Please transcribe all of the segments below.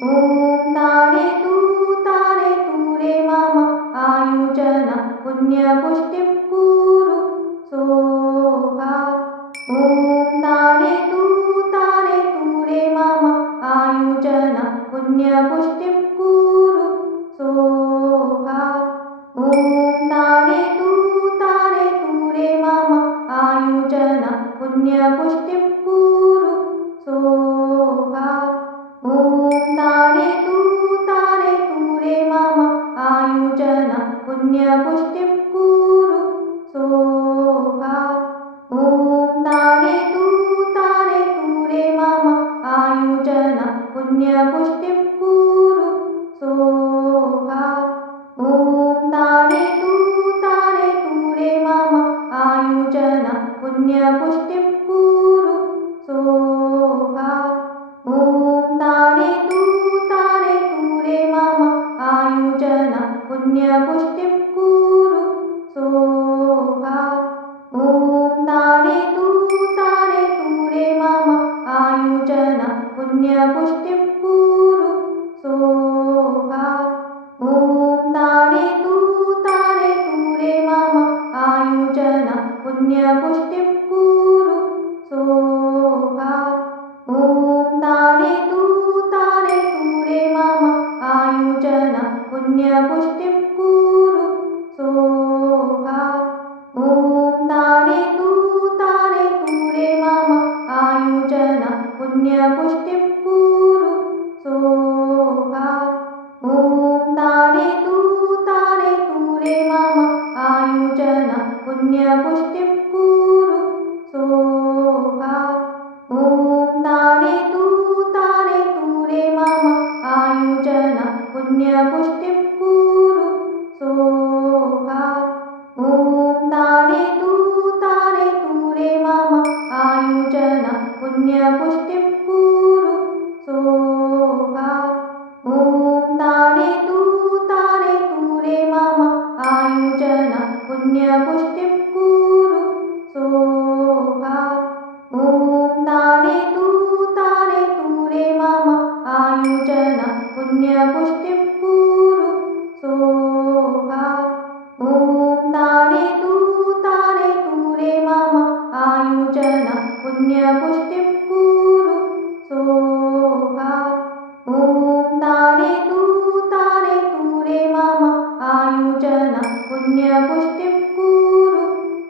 ॐ तारे तू रे मम आयुजन पुण्यपुष्टिं कुरु सोहा। ॐ तारे तू रे मम आयुजन पुण्यपुष्टिं कुरु सोहा। ॐ तारे तू रे मम आयुजन पुण्यपुष्टिं कुरु सोहा। ॐ तारे तू रे मम आयुजन पुण्यपुष्टिं कुरु सोहा। ॐ तारे तू रे मम आयुजन पुण्यपुष्टिं कुरु सोहा। ॐ तारे तू रे मम आयुजन पुण्यपुष्टिं कुरु सोहा। ॐ तारे तू रे मम आयुजन पुण्यपुष्टिं कुरु सोहा। ॐ तारे तू रे मम आयुजन पुण्यपुष्टिं कुरु सोहा। ॐ तारे तू रे मम आयुजन पुण्यपुष्टिं कुरु सोहा। ॐ तारे तू रे मम आयुजन पुण्यपुष्टिं कुरु सोहा। ॐ तारे तू रे मम आयुजन पुण्यपुष्टिं कुरु सोहा। ॐ तारे तू रे मम आयुजन पुण्यपुष्टिं कुरु सोहा। ॐ तारे तू रे मम आयुजन पुण्यपुष्टिं कुरु सोहा। ॐ तारे तू रे मम आयुजन पुण्यपुष्टिं कुरु सोहा। ॐ तारे तू रे मम आयुजन पुण्यपुष्टिं कुरु सोहा। ॐ तारे तू रे मम आयुजन पुण्यपुष्टिं कुरु सोहा। ॐ तारे तू रे मम आयुजन पुण्यपुष्टिं कुरु सोहा। ॐ तारे तू रे मम आयुजन पुण्यपुष्टिं कुरु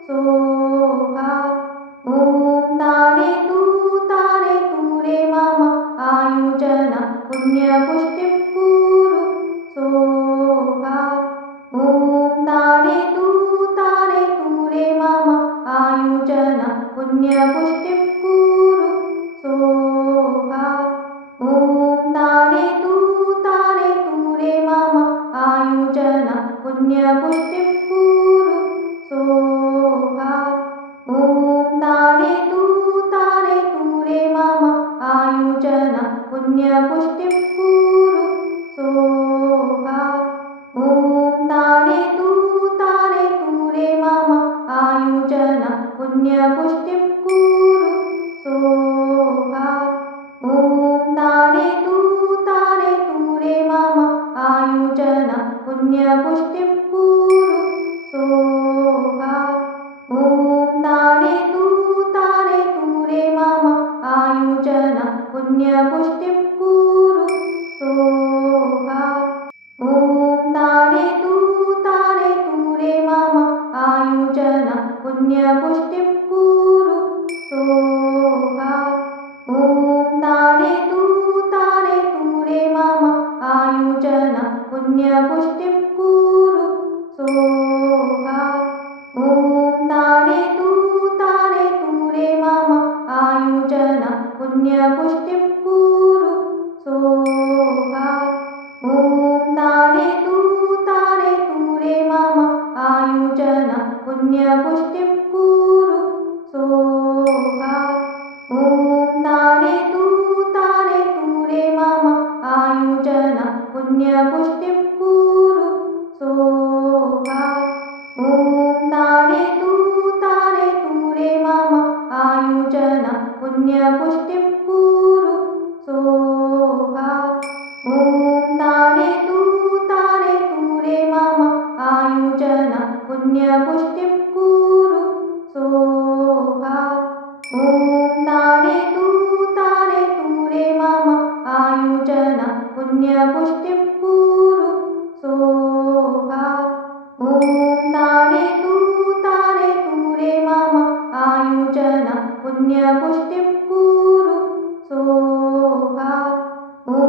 सोहा। ॐ तारे तू रे मम आयुजन पुण्यपुष्टिं कुरु सोहा। ॐ तारे तू रे मम आयुजन पुण्यपुष्टिं कुरु सोहा। ॐ तारे तू रे मम आयुजन पुण्यपुष्टिं कुरु सोहा। ॐ तारे तू रे मम आयुजन पुण्यपुष्टिं कुरु सोहा। ॐ तारे तू रे मम आयुजन पुण्यपुष्टिं कुरु सोहा। ॐ तारे तू रे मम आयुजन पुण्यपुष्टिं कुरु सोहा। ॐ तारे तू रे मम आयुजन पुण्यपुष्टिं कुरु सोहा। ॐ तारे तू रे मम आयुजन पुण्यपुष्टिं कुरु सोहा। ॐ तारे तू रे मम आयुजन पुण्यपुष्टिं कुरु सोहा। ॐ तारे तू रे मम आयुजन पुण्यपुष्टिं कुरु सोहा। ॐ तारे तू रे मम आयुजन पुण्यपुष्टिं कुरु सोहा। ॐ तारे तू रे मम आयुजन पुण्यपुष्टिं कुरु सोहा। ॐ तारे तू रे मम आयुजन पुण्यपुष्टिं कुरु सोहा। पुण्यपुष्टिं कुरु सोहा। ॐ तारे तू रे मम आयुजन पुण्यपुष्टिं कुरु सोहा। ॐ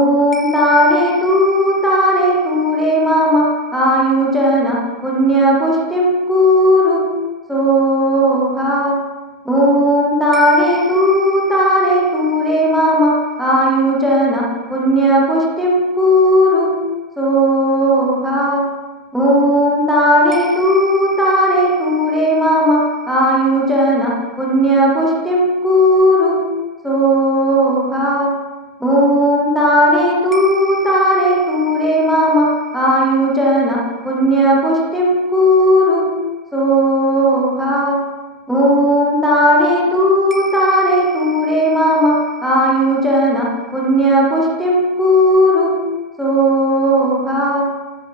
तारे तू रे मम आयुजन पुण्यपुष्टिं कुरु सोहा। ॐ तारे तू रे मम आयुजन पुण्यपुष्टिं कुरु सोहा। ॐ तारे तू रे मम आयुजन पुण्यपुष्टिं कुरु सोहा। ॐ तारे तू रे मम आयुजन पुण्यपुष्टिं कुरु सोहा। ॐ तारे तू रे मम आयुजन पुण्यपुष्टिं कुरु सोहा।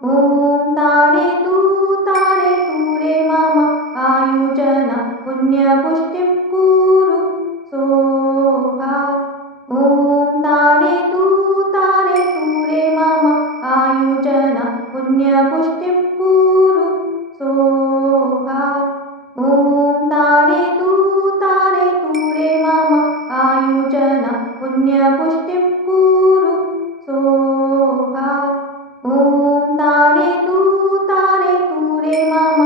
ॐ तारे तू रे मम आयुजन पुण्यपुष्टिं कुरु सोहा। ॐ तारे तू रे मम आयुजन पुण्यपुष्टिं कुरु सोहा। ॐ तारे तू रे मम आयुजन पुण्यपुष्टिं कुरु सोहा। ॐ तारे तू रे मम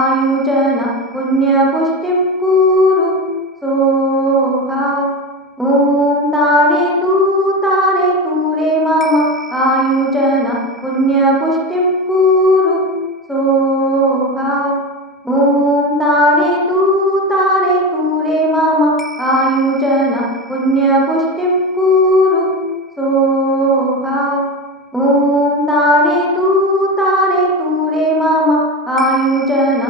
आयुजन पुण्यपुष्टिं कुरु सोहा। ॐ तारे तू रे मम आयुजन पुण्यपुष्टिं कुरु सोहा। ॐ तारे तू रे मम आयुजन पुण्यपुष्टिं कुरु सोहा। ॐ तारे तू रे मम आयुजन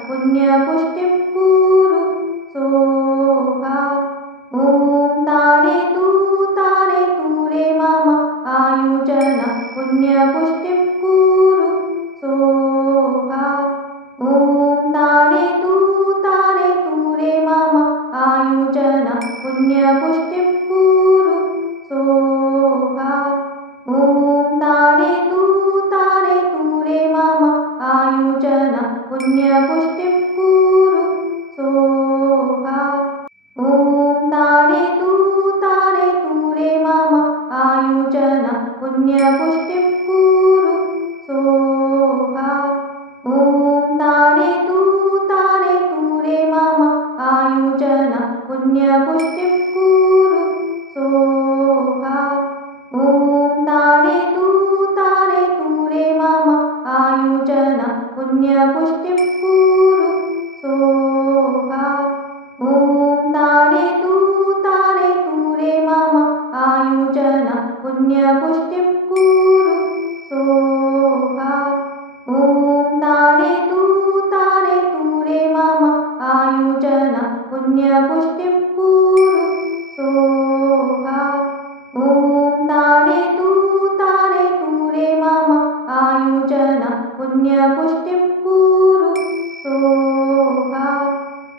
पुण्यपुष्टिं कुरु सोहा। ॐ तारे तू रे मम आयुजन पुण्यपुष्टिं कुरु सोहा। ॐ तारे तू रे मम आयुजन पुण्यपुष्टिं कुरु सोहा। ॐ तारे तू रे मम आयुजन पुण्यपुष्टिं कुरु सोहा। ॐ तारे तू रे मम आयुजन पुण्यपुष्टिं कुरु सोहा। ॐ तारे तू रे मम आयुजन पुण्यपुष्टिं कुरु सोहा। ॐ तारे तू रे मम आयुजन पुण्यपुष्टिं कुरु सोहा। ॐ तारे तू रे मम आयुजन पुण्यपुष्टिं कुरु सोहा। ॐ तारे तू रे मम आयुजन पुण्यपुष्टिं कुरु सोहा। ॐ तारे तू रे मम आयुजन पुण्यपुष्टिं कुरु सोहा।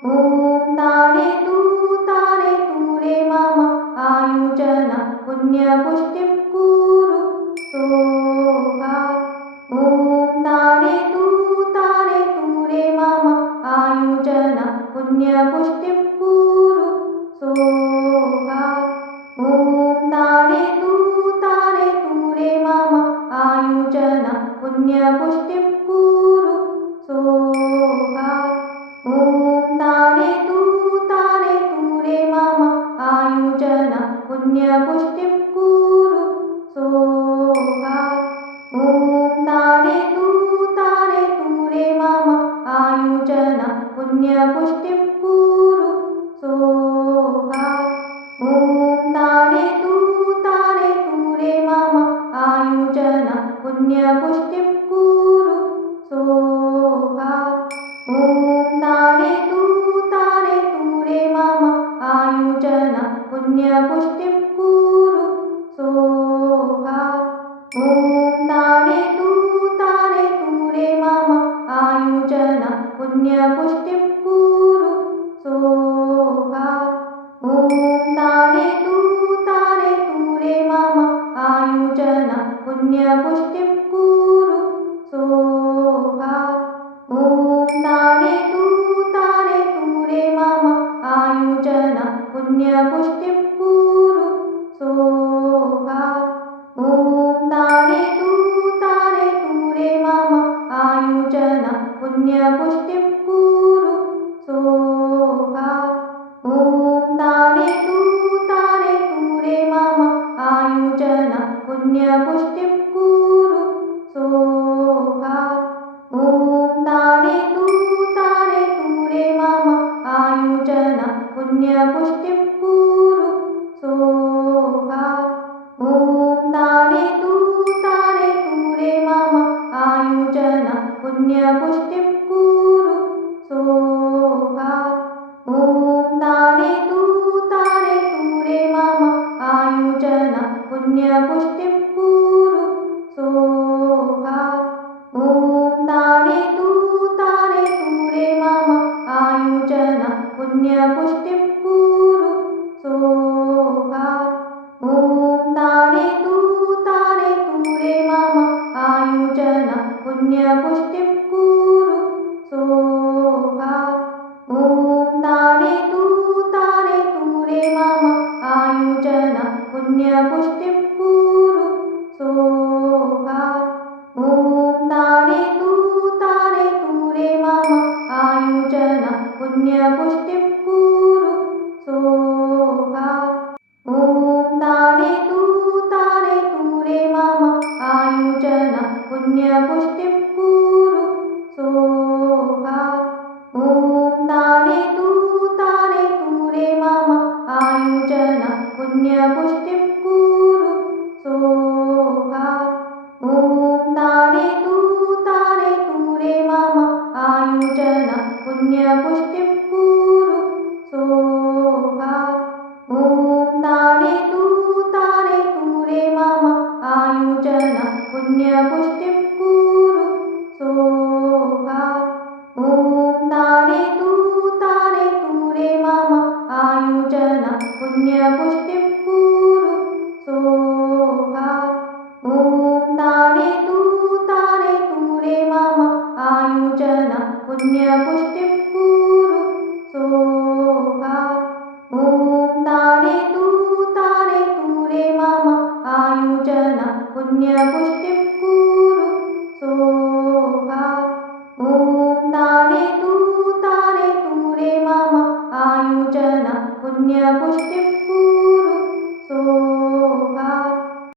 ॐ तारे तू रे मम आयुजन पुण्यपुष्टिं कुरु सोहा। ॐ तारे तू रे मम आयुजन पुण्यपुष्टिं कुरु सोहा। ॐ तारे तू रे मम आयुजन पुण्यपुष्टिं कुरु सोहा। ॐ तारे तू रे मम आयुजन पुण्यपुष्टिं कुरु सोहा। ॐ तारे तू रे मम आयुजन पुण्यपुष्टिं कुरु सोहा। ॐ तारे तू रे मम आयुजन पुण्यपुष्टिं कुरु सोहा। ॐ तारे तू रे मम आयुजन पुण्यपुष्टिं कुरु सोहा। ॐ तारे तू रे मम आयुजन पुण्यपुष्टिं कुरु सोहा। ॐ तारे तू रे मम आयुजन पुण्यपुष्टिं कुरु सोहा। ॐ तारे तू रे मम आयुजन पुण्यपुष्टिं कुरु सोहा। ॐ तारे तू रे मम आयुजन पुण्यपुष्टिं कुरु सोहा। ॐ तारे तू रे मम आयुजन पुण्यपुष्टिं कुरु सोहा। ॐ तारे तू रे मम आयुजन पुण्यपुष्टिं कुरु सोहा। ॐ तारे तू रे मम आयुजन पुण्यपुष्टिं कुरु सोहा। ॐ तारे तू रे मम आयुजन पुण्यपुष्टिं कुरु सोहा। ॐ तारे तू रे मम आयुजन पुण्यपुष्टिं कुरु सोहा। ॐ तारे तू रे मम आयुजन पुण्यपुष्टिं कुरु सोहा। ॐ तारे तू रे मम आयुजन पुण्यपुष्टिं कुरु सोहा। ॐ तारे तू रे मम आयुजन पुण्यपुष्टिं कुरु सोहा। ॐ तारे तू रे मम आयुजन पुण्यपुष्टिं कुरु सोहा। ॐ तारे तू रे मम आयुजन पुण्यपुष्टिं कुरु सोहा। ॐ तारे तू रे मम आयुजन पुण्यपुष्टिं कुरु सोहा। ॐ तारे तू रे मम आयुजन पुण्यपुष्टिं कुरु सोहा। ॐ तारे तू रे मम आयुजन पुण्यपुष्टिं कुरु सोहा। ॐ तारे तू रे मम आयुजन पुण्यपुष्टिं कुरु सोहा। ॐ तारे तू रे मम आयुजन पुण्यपुष्टिं कुरु सोहा। ॐ तारे तू रे मम आयुजन पुण्यपुष्टिं कुरु सोहा। ॐ तारे तू रे मम आयुजन पुण्यपुष्टिं